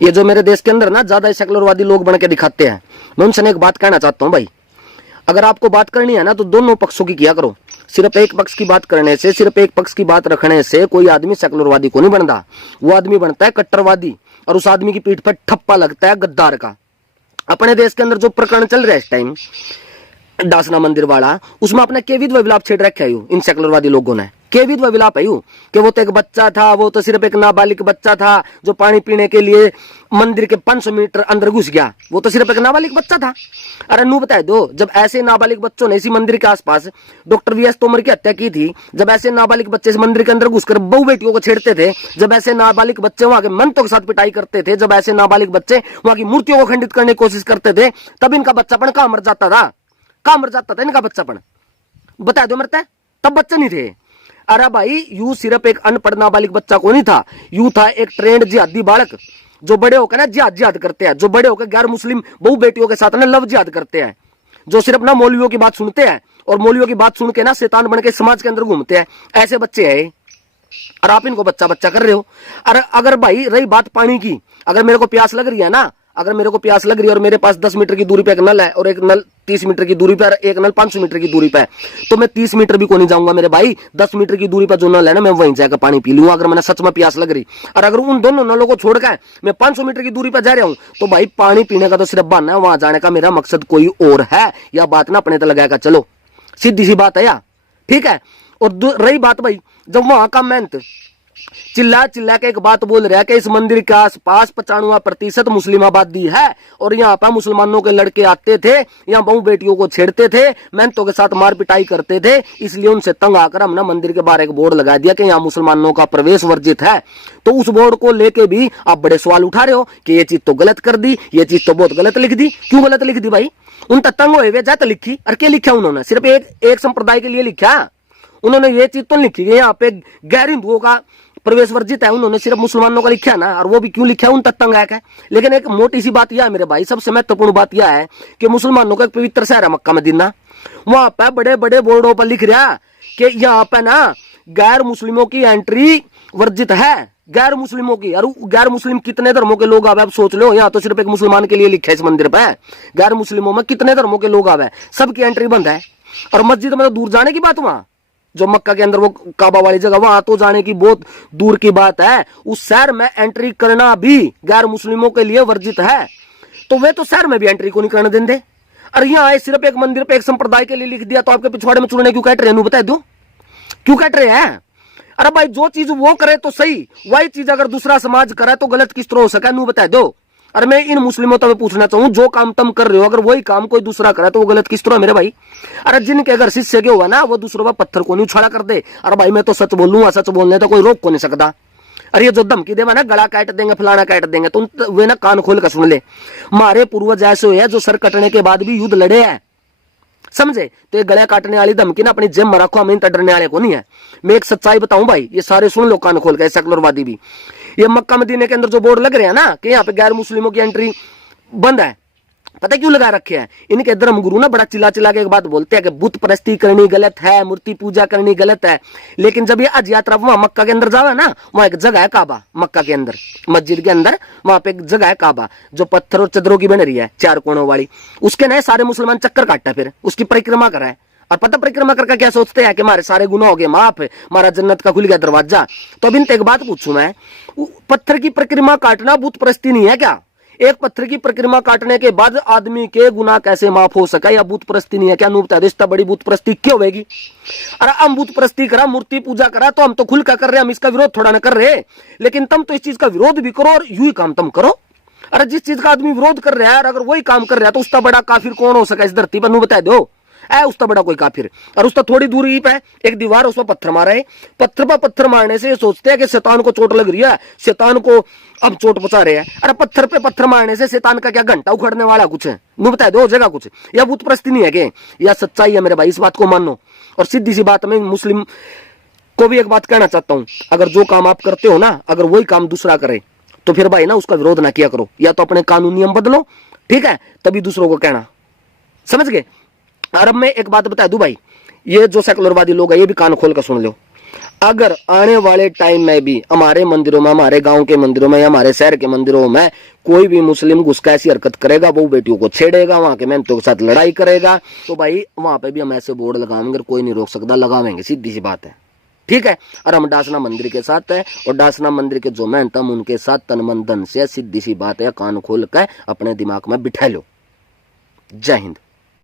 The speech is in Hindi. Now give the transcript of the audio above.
ये जो मेरे देश के अंदर ना ज्यादा सेकुलरवादी लोग बन के दिखाते हैं, मैं उनसे एक बात कहना चाहता हूँ भाई, अगर आपको बात करनी है ना तो दोनों पक्षों की किया करो। सिर्फ एक पक्ष की बात करने से, सिर्फ एक पक्ष की बात रखने से कोई आदमी सेकुलरवादी को नहीं बनता। वो आदमी बनता है कट्टरवादी, और उस आदमी की पीठ पर ठप्पा लगता है गद्दार का। अपने देश के अंदर जो प्रकरण चल रहा है इस टाइम डासना मंदिर वाला, उसमें अपने के विधवा विलाप छेड़ रखे है इन सेकुलरवादी लोगों ने। के विधवा विलाप है कि वो तो एक बच्चा था, वो तो सिर्फ एक नाबालिग बच्चा था जो पानी पीने के लिए मंदिर के 500 मीटर अंदर घुस गया, वो तो सिर्फ एक नाबालिग बच्चा था। अरे नू बताए दो, जब ऐसे नाबालिग बच्चों ने इसी मंदिर के आसपास डॉक्टर वीएस तोमर की हत्या की थी, जब ऐसे नाबालिग बच्चे इस मंदिर के अंदर घुसकर बहु बेटियों को छेड़ते थे, जब ऐसे नाबालिग बच्चे वहां के मंत्रों के साथ पिटाई करते थे, जब ऐसे नाबालिग बच्चे वहां की मूर्तियों को खंडित करने की कोशिश करते थे, तब इनका बच्चापन कहां मर जाता था? कहां मर जाता था इनका बच्चापन? बता दो, मरता है तब बच्चे नहीं थे। अरे भाई यू सिर्फ एक अनपढ़ नाबालिग बच्चा को नहीं था, यू था एक ट्रेंड जिहादी बालक जो बड़े होकर ना जिहाद करते हैं, जो बड़े होकर गैर मुस्लिम बहु बेटियों के साथ ना लव जिहाद करते हैं, जो सिर्फ ना मौलवियों की बात सुनते हैं और मौलवियों की बात सुन के ना शैतान बन के समाज के अंदर घूमते हैं। ऐसे बच्चे हैं और आप इनको बच्चा बच्चा कर रहे हो। अरे अगर भाई रही बात पानी की, अगर मेरे को प्यास लग रही है ना, अगर मेरे को प्यास लग रही है और मेरे पास 10 मीटर की दूरी पे एक नल है और एक नल 30 मीटर की दूरी पर, एक नल 500 मीटर की दूरी पे है, तो मैं 30 मीटर भी को नहीं जाऊंगा मेरे भाई, 10 मीटर की दूरी पर जो नल है ना मैं वहीं जाकर पानी पी लूंगा अगर मैंने सच में प्यास लग रही। और अगर उन दोनों नलों को छोड़कर मैं 500 मीटर की दूरी पर जा रहा हूं तो भाई पानी पीने का तो सिर्फ बहाना है, वहां जाने का मेरा मकसद कोई और है। या बात ना अपने तो लगाएगा, चलो सीधी सी बात है यार, ठीक है। और रही बात भाई, जब वहां का मेहनत चिल्ला चिल्ला के एक बात बोल रहा है कि इस मंदिर के आसपास 95% मुस्लिम आबादी है और यहाँ पर मुसलमानों के लड़के आते थे, यहाँ बहु बेटियों को छेड़ते थे, मेहनतों के साथ मार पिटाई करते थे, इसलिए उनसे तंग आकर हमने मंदिर के बाहर एक बोर्ड लगा दिया कि यहाँ मुसलमानों का प्रवेश वर्जित है। तो उस बोर्ड को लेके भी आप बड़े सवाल उठा रहे हो कि ये चीज तो गलत कर दी, ये चीज तो बहुत गलत लिख दी। क्यों गलत लिख दी भाई? उन तक तंग हुए जाते लिखी, और क्या लिखा उन्होंने? सिर्फ एक संप्रदाय के लिए लिखा उन्होंने, ये चीज तो लिखी है यहाँ पे गैर हिंदुओं का प्रवेश वर्जित है, उन्होंने सिर्फ मुसलमानों का लिखा ना, और वो भी क्यों लिखा है उन तक तंग है। लेकिन एक मोटी सी बात यह है मेरे भाई, सबसे महत्वपूर्ण बात यह है कि मुसलमानों का एक पवित्र शहर है मक्का मदीना, वहां पे बड़े बड़े बोर्डों पर लिख रहा कि यहाँ पे ना गैर मुस्लिमों की एंट्री वर्जित है, गैर मुस्लिमों की। और गैर मुस्लिम कितने धर्मों के लोग आवे आप सोच लो, यहाँ तो सिर्फ एक मुसलमान के लिए लिखा है इस मंदिर पे, गैर मुस्लिमों में कितने धर्मों के लोग आवे, सबकी एंट्री बंद है। और मस्जिद में तो दूर जाने की बात, वहां जो मक्का के अंदर वो काबा वाली जगह, वहां तो जाने की बहुत दूर की बात है, उस शहर में एंट्री करना भी गैर मुस्लिमों के लिए वर्जित है। तो वे तो शहर में भी एंट्री को नहीं करने देंगे। अरे यहाँ आए सिर्फ एक मंदिर पे एक संप्रदाय के लिए लिख दिया, तो आपके पिछवाड़े में चुनने क्यों कट रहे हैं? बता दो क्यों कट रहे हैं? अरे भाई जो चीज वो करे तो सही, वही चीज अगर दूसरा समाज करे तो गलत किस तरह हो सका? नू बता दो। अरे मैं इन मुस्लिमों तक पूछना चाहूँ, जो काम तुम कर रहे हो अगर वही काम कोई दूसरा करे तो वो गलत किस तरह मेरे भाई? अरे जिनके अगर शिष्य के हुआ ना वो दूसरों पर पत्थर को नहीं उछाला कर दे। अरे भाई मैं तो सच बोलूंगा, सच बोलने तो कोई रोक को नहीं सकता। अरे ये जो धमकी देवा ना गला काट देंगे फलाना काट देंगे, तो वे ना कान खोल कर सुन ले। हमारे पूर्वज ऐसे हुए जो सर कटने के बाद भी युद्ध लड़े हैं, समझे? तो ये गला काटने वाली धमकी ना अपनी जेब में रखो, हमें डरने वाले को नहीं है। मैं एक सच्चाई बताऊं भाई, ये सारे सुन लो कान खोल के, सेकुलरवादी भी। ये मक्का मदीने के अंदर जो बोर्ड लग रहे हैं ना कि यहाँ पे गैर मुस्लिमों की एंट्री बंद है, पता क्यों लगा रखे हैं? इनके धर्म गुरु ना बड़ा चिल्ला चिल्ला के एक बात बोलते हैं कि बुत परस्ती करनी गलत है, मूर्ति पूजा करनी गलत है। लेकिन जब ये हज यात्रा वहां मक्का के अंदर जावा ना, वहां एक जगह है काबा, मक्का के अंदर मस्जिद के अंदर वहां पे एक जगह है काबा जो पत्थर और चदरों की बन रही है, 4 कोणों वाली। उसके ना सारे मुसलमान चक्कर काटता है, फिर उसकी परिक्रमा करा है। और पता परिक्रमा करके क्या सोचते हैं कि हमारे सारे गुनाह हो गए माफ, हमारा जन्नत का खुल गया दरवाजा। तो अब इनसे एक बात पूछूं मैं, पत्थर की परिक्रमा काटना बुत परस्ती नहीं है क्या? एक पत्थर की परिक्रमा काटने के बाद आदमी के गुनाह कैसे माफ हो सका? या बुत परस्ती नहीं है क्या? नूबता रिश्ता बड़ी बुत परस्ती क्यों होगी? अरे हम बुत परस्ती करा, मूर्ति पूजा करा तो हम तो खुल का कर रहे हैं, हम इसका विरोध थोड़ा ना कर रहे। लेकिन तुम तो इस चीज का विरोध भी करो और यू ही काम तुम करो। अरे जिस चीज का आदमी विरोध कर रहा है अगर वही काम कर रहा है तो उसका बड़ा काफिर कौन हो सका इस धरती पर? नू बता दो उसका बड़ा कोई काफिर। और उसका थोड़ी दूरी पे एक दीवार, उसमें पत्थर मारा है, पत्थर पर पत्थर मारने से ये सोचते हैं कि शैतान को चोट लग रही है, शैतान को अब चोट पहुंचा रहे हैं। अरे पत्थर पे पत्थर मारने से शैतान का क्या घंटा उखड़ने वाला कुछ है? मुझे बता दो जगह कुछ, या बुत परस्ती नहीं है कि या सच्चाई है मेरे भाई? इस बात को मानो। और सीधी सी बात में मुस्लिम को भी एक बात कहना चाहता हूं, अगर जो काम आप करते हो ना अगर वही काम दूसरा करे तो फिर भाई ना उसका विरोध ना किया करो, या तो अपने कानून नियम बदलो, ठीक है, तभी दूसरों को कहना, समझ गए? और अब मैं एक बात बता दूं भाई, ये जो सेकुलरवादी लोग है ये भी कान खोल कर सुन लो। अगर आने वाले टाइम में भी हमारे मंदिरों में, हमारे गांव के मंदिरों में या हमारे शहर के मंदिरों में कोई भी मुस्लिम घुस के ऐसी हरकत करेगा, वो बेटियों को छेड़ेगा, वहां के मेहनतों के साथ लड़ाई करेगा, तो भाई वहां पे भी हम ऐसे बोर्ड लगाएंगे, कोई नहीं रोक सकता, लगावेंगे, सीधी सी बात है। ठीक है। और हम डासना मंदिर के साथ है, और डासना मंदिर के जो महंत हम उनके साथ तन मन धन से, सीधी सी बात है, कान खोल कर अपने दिमाग में बिठा लो। जय हिंद।